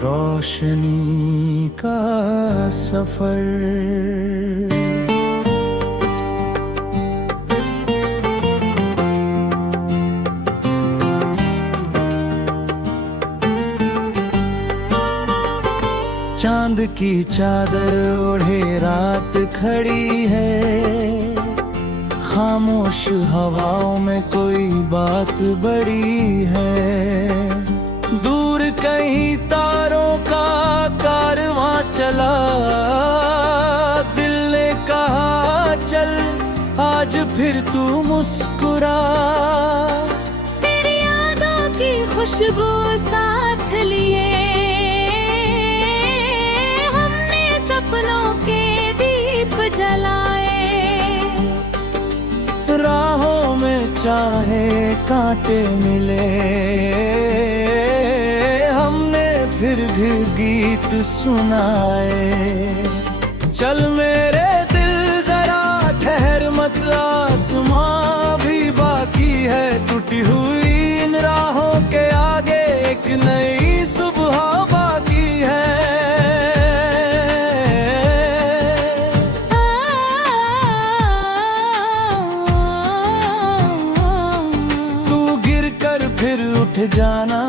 रोशनी का सफर। चांद की चादर ओढ़े रात खड़ी है, खामोश हवाओं में कोई बात बड़ी है। दूर कहीं तारों का कारवां चला, दिल ने कहा चल आज फिर तू मुस्कुरा। तेरी यादों की खुशबू साथ लिए हमने सपनों के दीप जलाए। राहों में चाहे कांटे मिले, फिर भी गीत सुनाए। चल मेरे दिल जरा ठहर मत, आसमां भी बाकी है। टूटी हुई इन राहों के आगे एक नई सुबह बाकी है। तू गिर कर फिर उठ जाना,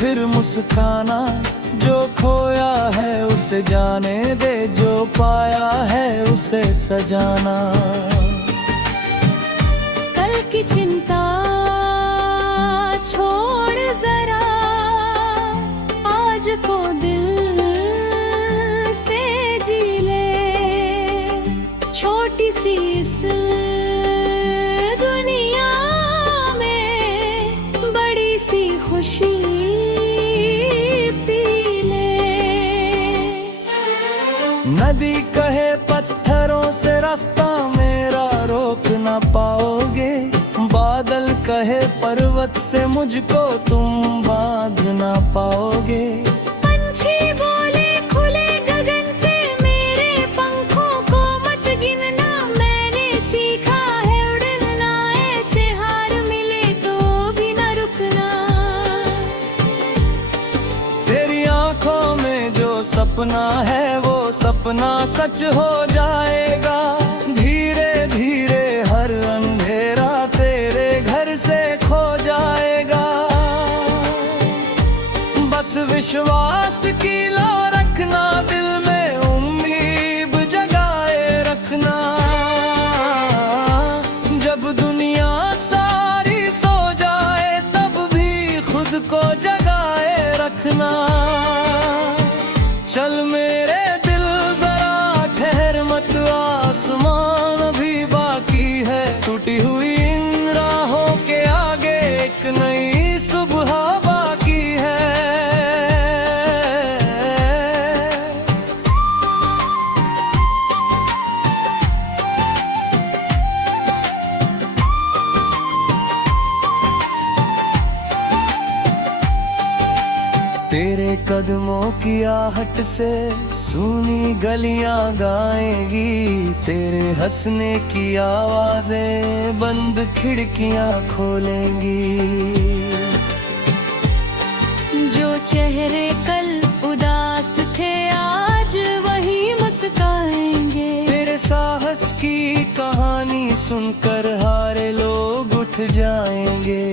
फिर मुस्काना। जो खोया है उसे जाने दे, जो पाया है उसे सजाना। कल की चिंता छोड़ जरा, आज को दिल से जी ले। छोटी सी इस दुनिया में बड़ी सी खुशी नदी कहे पत्थरों से रास्ता मेरा रोक ना पाओगे। बादल कहे पर्वत से मुझको तुम बांध ना पाओगे। पंछी बोले खुले गगन से मेरे पंखों को मत गिनना। मैंने सीखा है उड़ना, ऐसे हार मिले तो भी न रुकना। तेरी आंखों में जो सपना है वो सपना सच हो जाएगा। धीरे धीरे हर अंधेरा तेरे घर से खो जाएगा। बस विश्वास की लो रखना, दिल में उम्मीद जगाए रखना। जब दुनिया सारी सो जाए तब भी खुद को जगाए रखना। चल मेरे आसमान भी बाकी है। टूटी हुई इन राहों के आगे एक नई सुबह बाकी है। तेरे कदमों की आहट से सूनी गलियां गाएंगी। तेरे हंसने की आवाजें बंद खिड़कियां खोलेंगी। जो चेहरे कल उदास थे आज वही मुस्काएंगे। तेरे साहस की कहानी सुनकर हारे लोग उठ जाएंगे।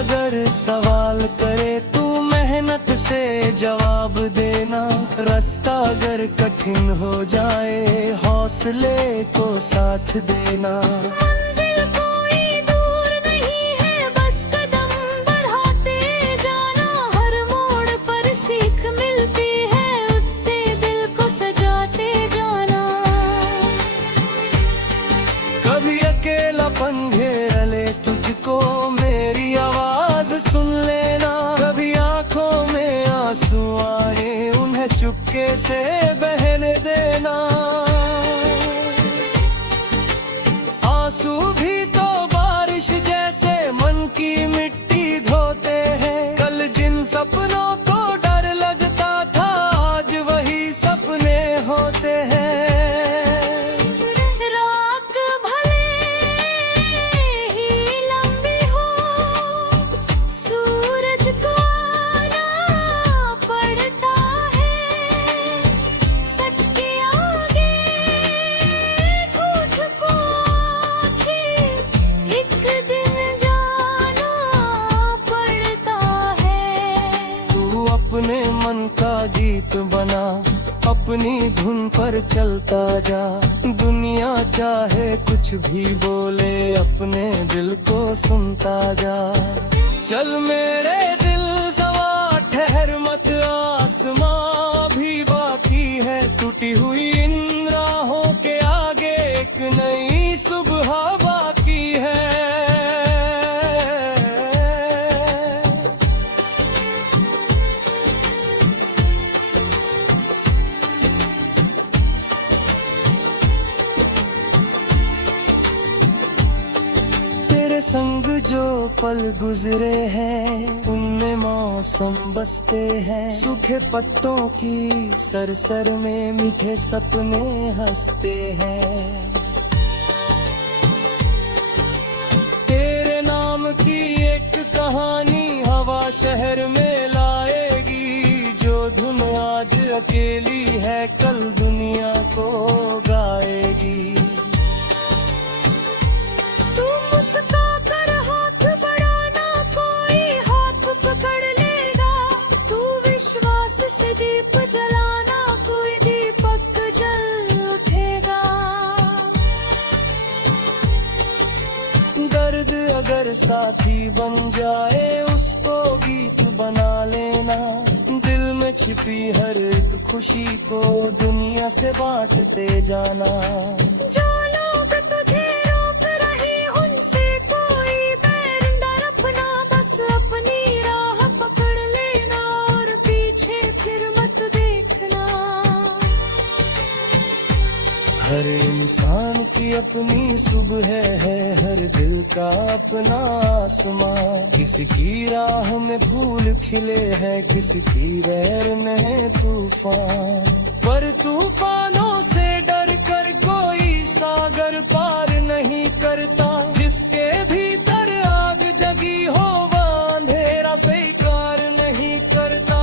अगर सवाल करे तू मेहनत से जवाब देना। रास्ता अगर कठिन हो जाए हौसले को साथ देना। मंजिल कोई दूर नहीं है, बस कदम बढ़ाते जाना। हर मोड़ पर सीख मिलती है, उससे दिल को सजाते जाना। कभी अकेलापन घेर ले तुझको मेरी आवाज सुन लेना। कभी आंखों में आंसू आए उन्हें चुपके से बहने देना। आंसू भी तो बारिश जैसे मन की मिट्टी चलता जा। दुनिया चाहे कुछ भी बोले, अपने दिल को सुनता जा। चल मेरे दिल सवा ठहर मत, आसमां भी बाकी है। टूटी हुई इन राहों के आगे एक नई सुबह बाकी है। संग जो पल गुजरे हैं, उनमें मौसम बसते हैं। सूखे पत्तों की सरसर में मीठे सपने हंसते हैं। तेरे नाम की एक कहानी हवा शहर में लाएगी। जो धुन आज अकेली है, कल दुनिया को गाएगी। दीप जलाना, कोई दीपक जल उठेगा। दर्द अगर साथी बन जाए, उसको गीत बना लेना। दिल में छिपी हर एक खुशी को दुनिया से बांटते जाना। जो लोग तुझे रोक रहे, उनसे कोई बैर न रखना। बस अपनी राह पकड़ लेना और पीछे फिर मत देखना। हर इंसान की अपनी सुबह है, हर दिल का अपना आसमां। किसी की राह में फूल खिले हैं, किसी की रैर में तूफान। पर तूफानों से डर कर कोई सागर पार नहीं करता। जिसके भीतर आग जगी हो, वह अंधेरा स्वीकार नहीं करता।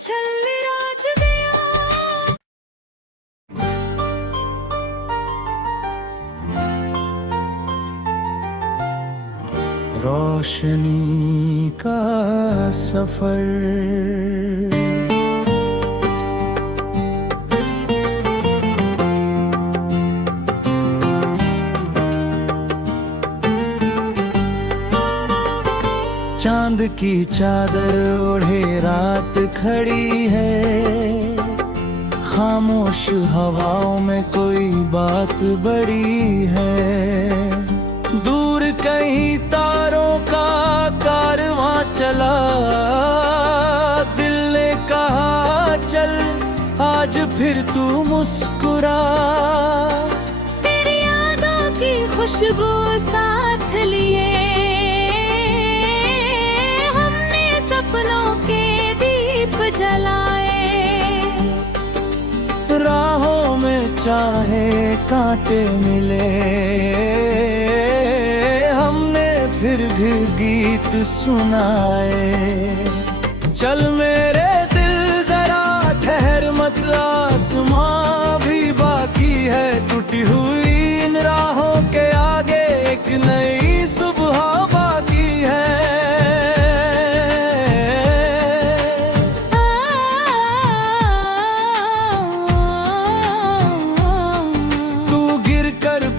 चल विराज दिया रोशनी का सफर। चांद की चादर ओढ़े रात खड़ी है। खामोश हवाओं में कोई बात बड़ी है। दूर कहीं तारों का कारवां चला, दिल ने कहा चल आज फिर तू मुस्कुरा। तेरी यादों की खुशबू साथ लिए, हमने सपनों के दीप जलाए। राहों में चाहे कांटे मिले, हमने फिर भी गीत सुनाए। चल मेरे दिल जरा ठहर मत, आसमां भी बाकी है। टूटी हुई इन राहों के आगे एक नई सुबह बाकी है।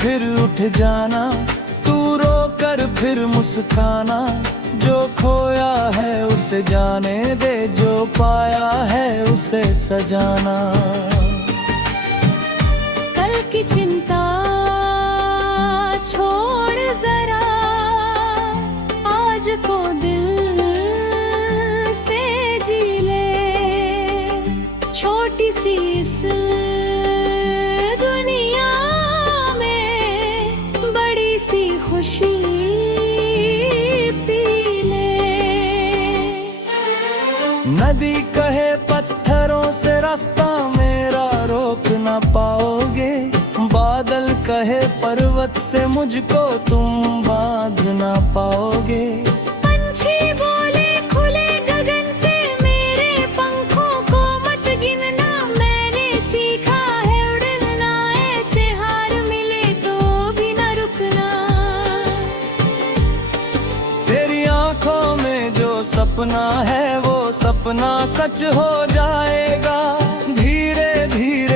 फिर उठ जाना, तू रो कर फिर मुस्काना। जो खोया है उसे जाने दे, जो पाया है उसे सजाना। कल की चिंता छोड़ जरा, आज को दिल से जी ले। छोटी सी इस खुशी पी ले। नदी कहे पत्थरों से रास्ता मेरा रोक ना पाओगे। बादल कहे पर्वत से मुझको तुम बांध ना पाओगे। पंछी बोले खुले गगन से, मेरे पंखों को मत गिनना। मैंने सीखा है उड़ना, ऐसे हार मिले तो भी न रुकना। तेरी आंखों में जो सपना है, वो सपना सच हो जाएगा। धीरे धीरे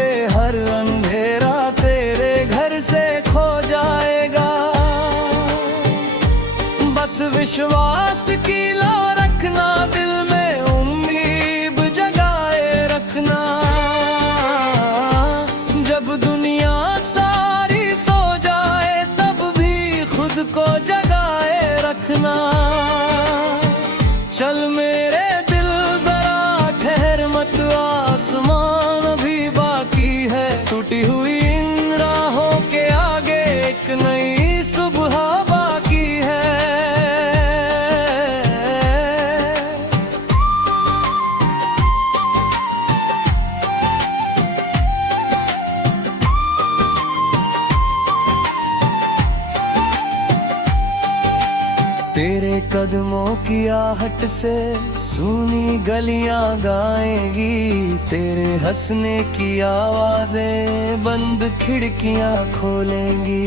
तेरे कदमों की आहट से सूनी गलियां गाएंगी, तेरे हंसने की आवाजें बंद खिड़कियां खोलेंगी।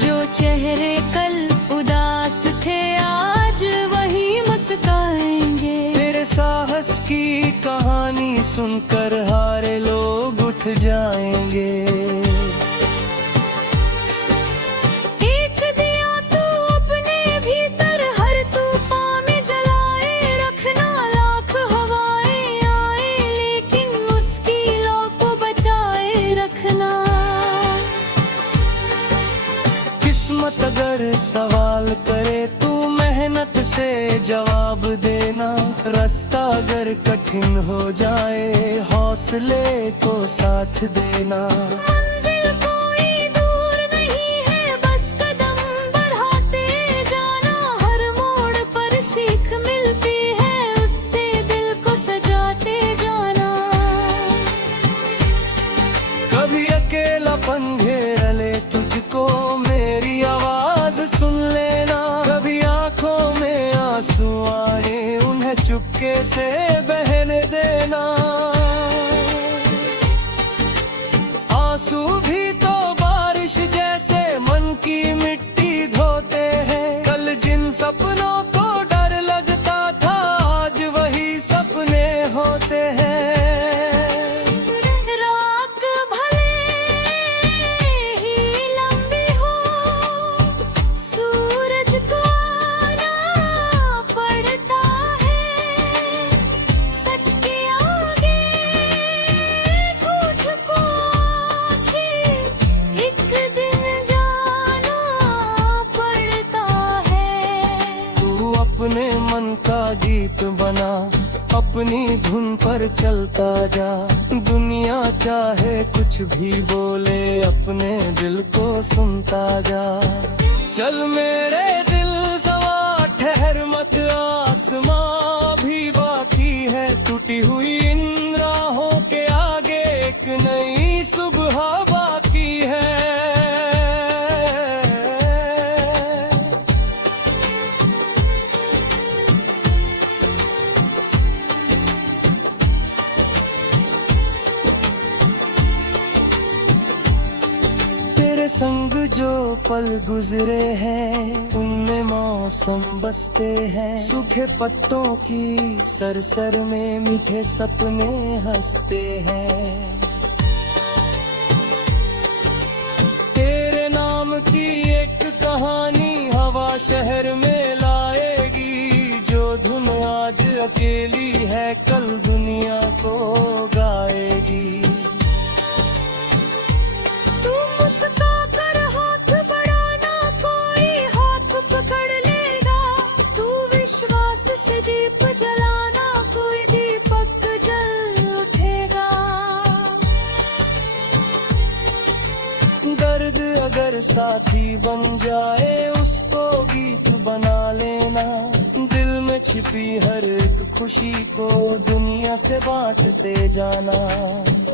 जो चेहरे कल उदास थे आज वही मुस्काएंगे। तेरे साहस की कहानी सुनकर हारे लोग उठ जाएंगे। किस्मत अगर सवाल करे तू मेहनत से जवाब देना, रास्ता अगर कठिन हो जाए हौसले को साथ देना। मंजिल कोई दूर नहीं है बस कदम बढ़ाते जाना, हर मोड़ पर सीख मिलती है उससे दिल को सजाते जाना। कभी अकेलापन घेर ले तुझको मेरी आवाज सुन लेना, कभी आंखों में आंसू आए उन्हें चुपके से बहने देना। आंसू भी तो बारिश जैसे मन की मिट्टी धोते हैं, कल जिन सपनों को डर लगता था आज वही सपने होते हैं। अपने मन का गीत बना, अपनी धुन पर चलता जा, दुनिया चाहे कुछ भी बोले अपने दिल को सुनता जा। चल मेरे दिल सवा ठहर मत, आसमां भी बाकी है, टूटी हुई इन राहों के आगे एक नई सुबह बाकी है। संग जो पल गुजरे हैं उनमें मौसम बसते हैं, सूखे पत्तों की सरसर में मीठे सपने हंसते हैं। तेरे नाम की एक कहानी हवा शहर में लाएगी, जो धुन आज अकेली है कल दुनिया को गाएगी। दीप जलाना कोई दीपक जल उठेगा। दर्द अगर साथी बन जाए उसको गीत बना लेना, दिल में छिपी हर एक खुशी को दुनिया से बांटते जाना।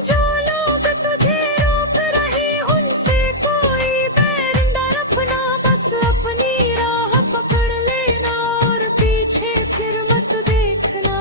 जो लोग तुझे रोक रहे उनसे कोई बैर न रखना, बस अपनी राह पकड़ लेना और पीछे फिर मत देखना।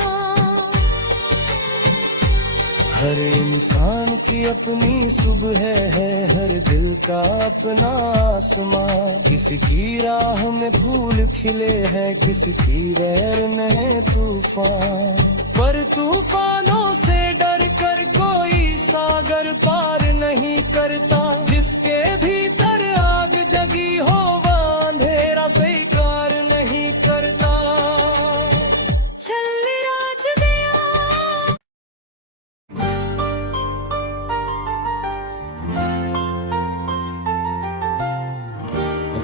हर इंसान की अपनी सुबह है, हर दिल का अपना आसमां, किसी की राह में फूल खिले हैं किसी की वैर में तूफान। पर तूफानों से डर कर कोई सागर पार नहीं करता, जिसके भीतर आग जगी हो वह अंधेरा स्वीकार नहीं करता। चल राज दिया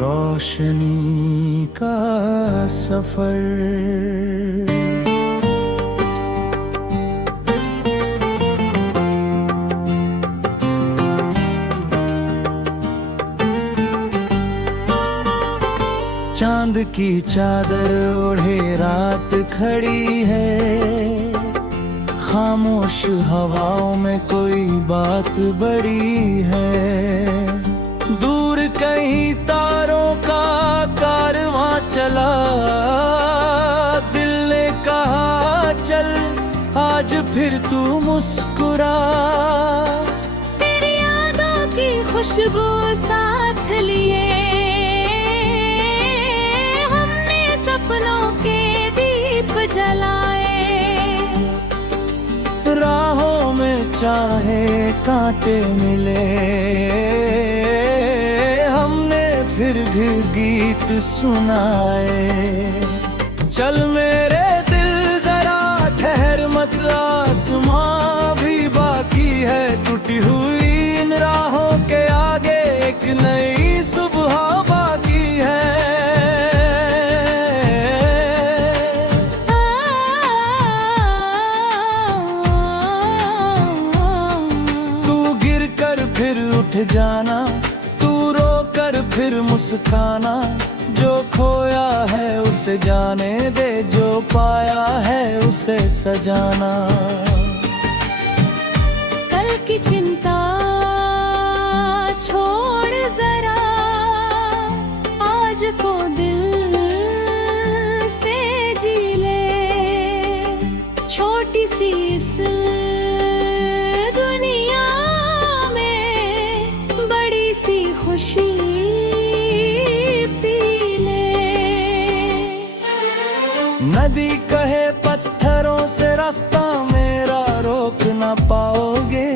रोशनी का सफर, चांद की चादर ओढ़े रात खड़ी है, खामोश हवाओं में कोई बात बड़ी है। दूर कहीं तारों का कारवां चला, दिल ने कहा चल आज फिर तू मुस्कुरा। तेरी यादों की खुशबू साथ लिए हमने सपनों के दीप जलाए। राहों में चाहे कांटे मिले, हमने फिर भी गीत सुनाए। चल मेरे दिल जरा ठहर मत, आसमां भी बाकी है। टूटी हुई इन राहों के आगे एक नई सुबह बाकी है। तू गिर कर फिर उठ जाना, तू रो कर फिर मुस्काना। जो खोया है उसे जाने दे, जो पाया है उसे सजाना। कल की चिंता छोड़ जरा, आज को दिल से जी ले। छोटी सी इस दुनिया में बड़ी सी खुशी नदी कहे पत्थरों से रास्ता मेरा रोक ना पाओगे।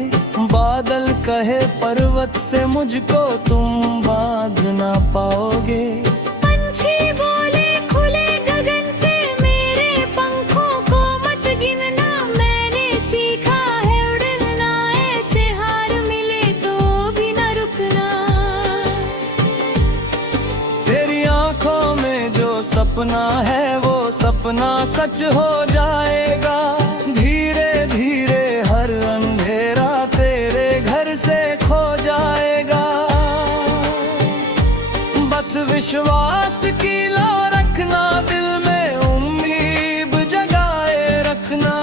बादल कहे पर्वत से मुझको तुम बांध ना पाओगे। पंछी बोले खुले गगन से मेरे पंखों को मत गिनना। मैंने सीखा है उड़ना, ऐसे हार मिले तो भी न रुकना। तेरी आंखों में जो सपना है वो सपना सच हो जाएगा। धीरे धीरे हर अंधेरा तेरे घर से खो जाएगा। बस विश्वास की लो रखना, दिल में उम्मीद जगाए रखना।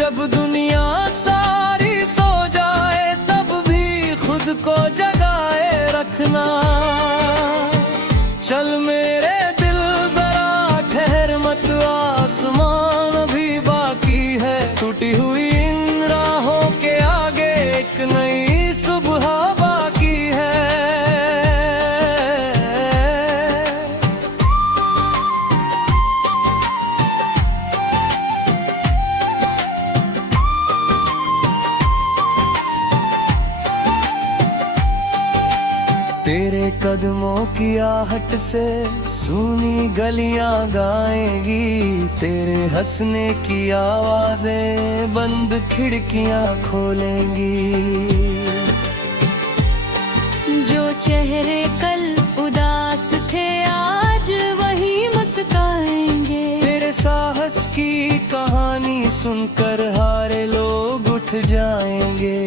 जब दुनिया सारी सो जाए तब भी खुद को जगाए रखना। चल मेरे दिल जरा ठहर मत, आसमान भी बाकी है। टूटी हुई इन राहों के आगे एक नई सुबह बाकी है। तेरे कदमों की आहट से सूनी गलियां गाएंगी। तेरे हंसने की आवाजें बंद खिड़कियां खोलेंगी। जो चेहरे कल उदास थे आज वही मुस्काएंगे। तेरे साहस की कहानी सुनकर हारे लोग उठ जाएंगे।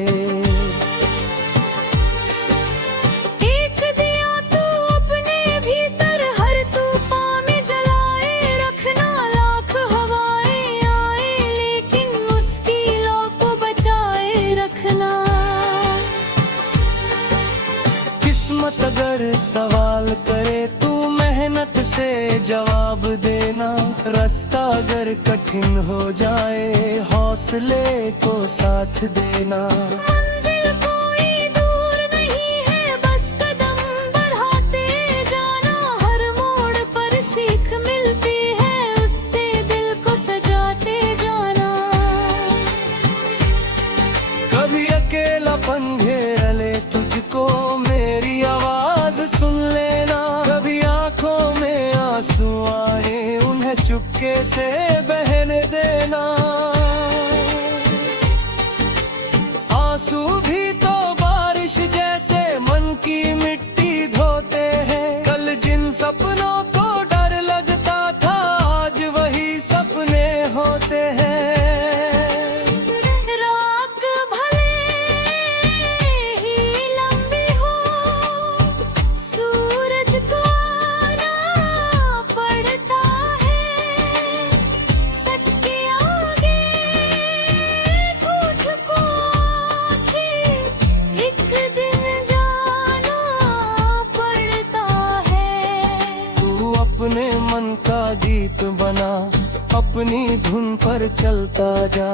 किस्मत अगर सवाल करे तू मेहनत से जवाब देना। रास्ता अगर कठिन हो जाए हौसले को साथ देना। मंजिल कोई दूर नहीं है, बस कदम बढ़ाते जाना। हर मोड़ पर सीख मिलती है, उससे दिल को सजाते जाना। कभी अकेलापन घेर ले तुझको, मेरी आवाज सुन लेना। कभी आंखों में आंसू आए उन्हें चुपके से बहने देना। आंसू भी तो बारिश जैसे मन की मिट्टी धोते हैं। कल जिन सपनों को डर लगता था आज वही सपने होते हैं। चलता जा।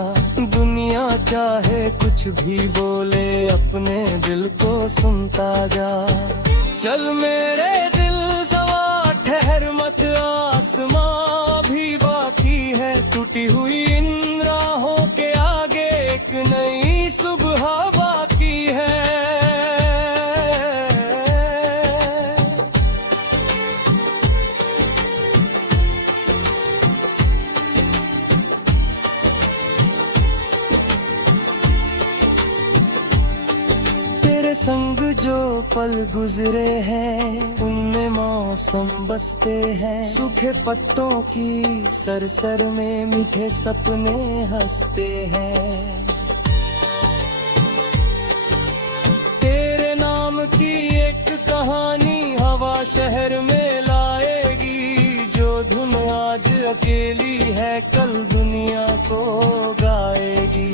दुनिया चाहे कुछ भी बोले, अपने दिल को सुनता जा। चल मेरे दिल सवा ठहर मत, आसमां भी बाकी है। टूटी हुई इन राहों के आगे एक नई सुबह बाकी है। तेरे संग जो पल गुजरे हैं, उनमें मौसम बसते हैं। सूखे पत्तों की सरसर में मीठे सपने हंसते हैं। तेरे नाम की एक कहानी हवा शहर में लाएगी। जो धुन आज अकेली है, कल दुनिया को गाएगी।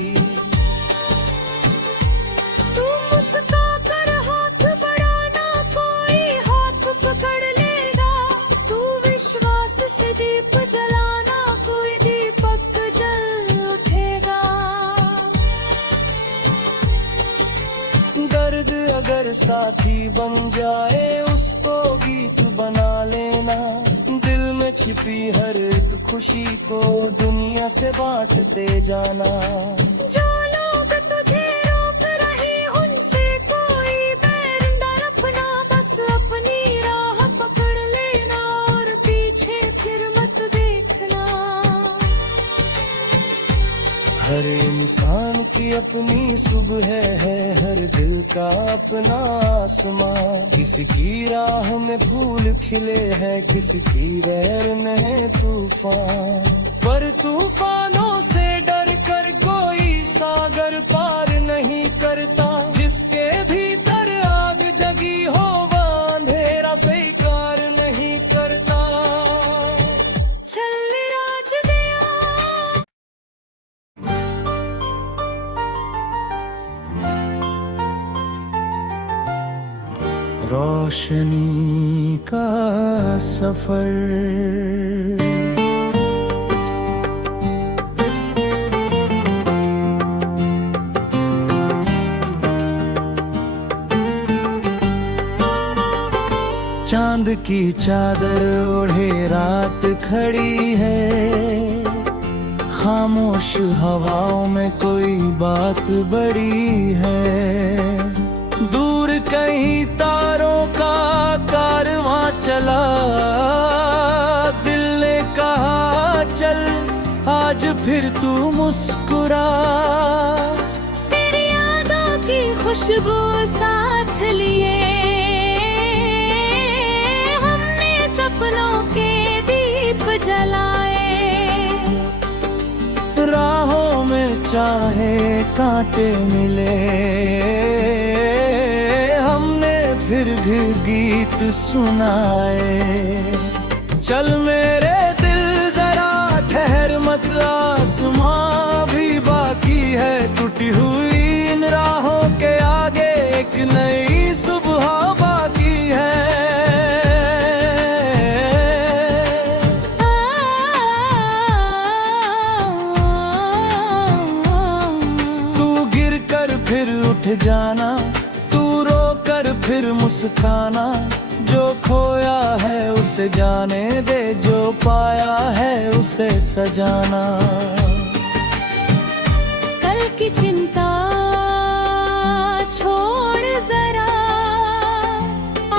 विश्वास से दीप जलाना, कोई दीपक जल उठेगा। दर्द अगर साथी बन जाए, उसको गीत बना लेना। दिल में छिपी हर एक खुशी को दुनिया से बांटते जाना। जो लोग तुझे रोक रहे, उनसे कोई बैर न रखना। बस अपनी राह पकड़ लेना और पीछे फिर मत देखना। हर इंसान की अपनी सुबह है, हर दिल का अपना आसमां। किसी की राह में फूल खिले हैं, किसी की वैर में तूफान। पर तूफानों से डर कर कोई सागर पार नहीं करता। जिसके भीतर आग जगी हो, वह अंधेरा स्वीकार नहीं करता। चल विराज दिया रोशनी का सफर। चांद की चादर ओढ़े रात खड़ी है। खामोश हवाओं में कोई बात बड़ी है। दूर कहीं तारों का कारवां चला, दिल ने कहा चल आज फिर तू मुस्कुरा। तेरी यादों की खुशबू साथ लिए, हमने सपनों के दीप जलाए। राहों में चाहे कांटे मिले, फिर भी गीत सुनाए। चल मेरे दिल जरा ठहर मत, आसमां भी बाकी है। टूटी हुई इन राहों के आगे एक नई सुबह बाकी है। तू गिर कर फिर उठ जाना, फिर मुस्काना। जो खोया है उसे जाने दे, जो पाया है उसे सजाना। कल की चिंता छोड़ जरा,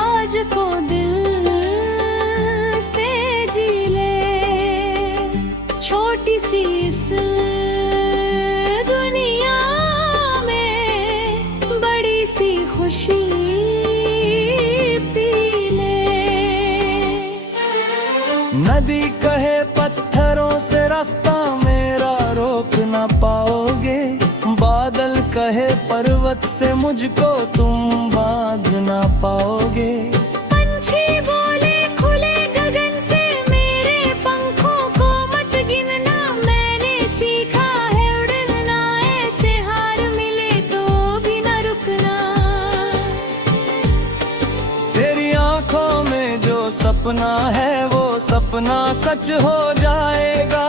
आज को दिल से जी ले। छोटी सी इस दुनिया में बड़ी सी खुशी नदी कहे पत्थरों से रास्ता मेरा रोक ना पाओगे। बादल कहे पर्वत से मुझको तुम बांध ना पाओगे। पंछी बोले खुले गगन से, मेरे पंखों को मत गिनना। मैंने सीखा है उड़ना, ऐसे हार मिले तो भी न रुकना। तेरी आंखों में जो सपना है, वो सपना सच हो जाएगा।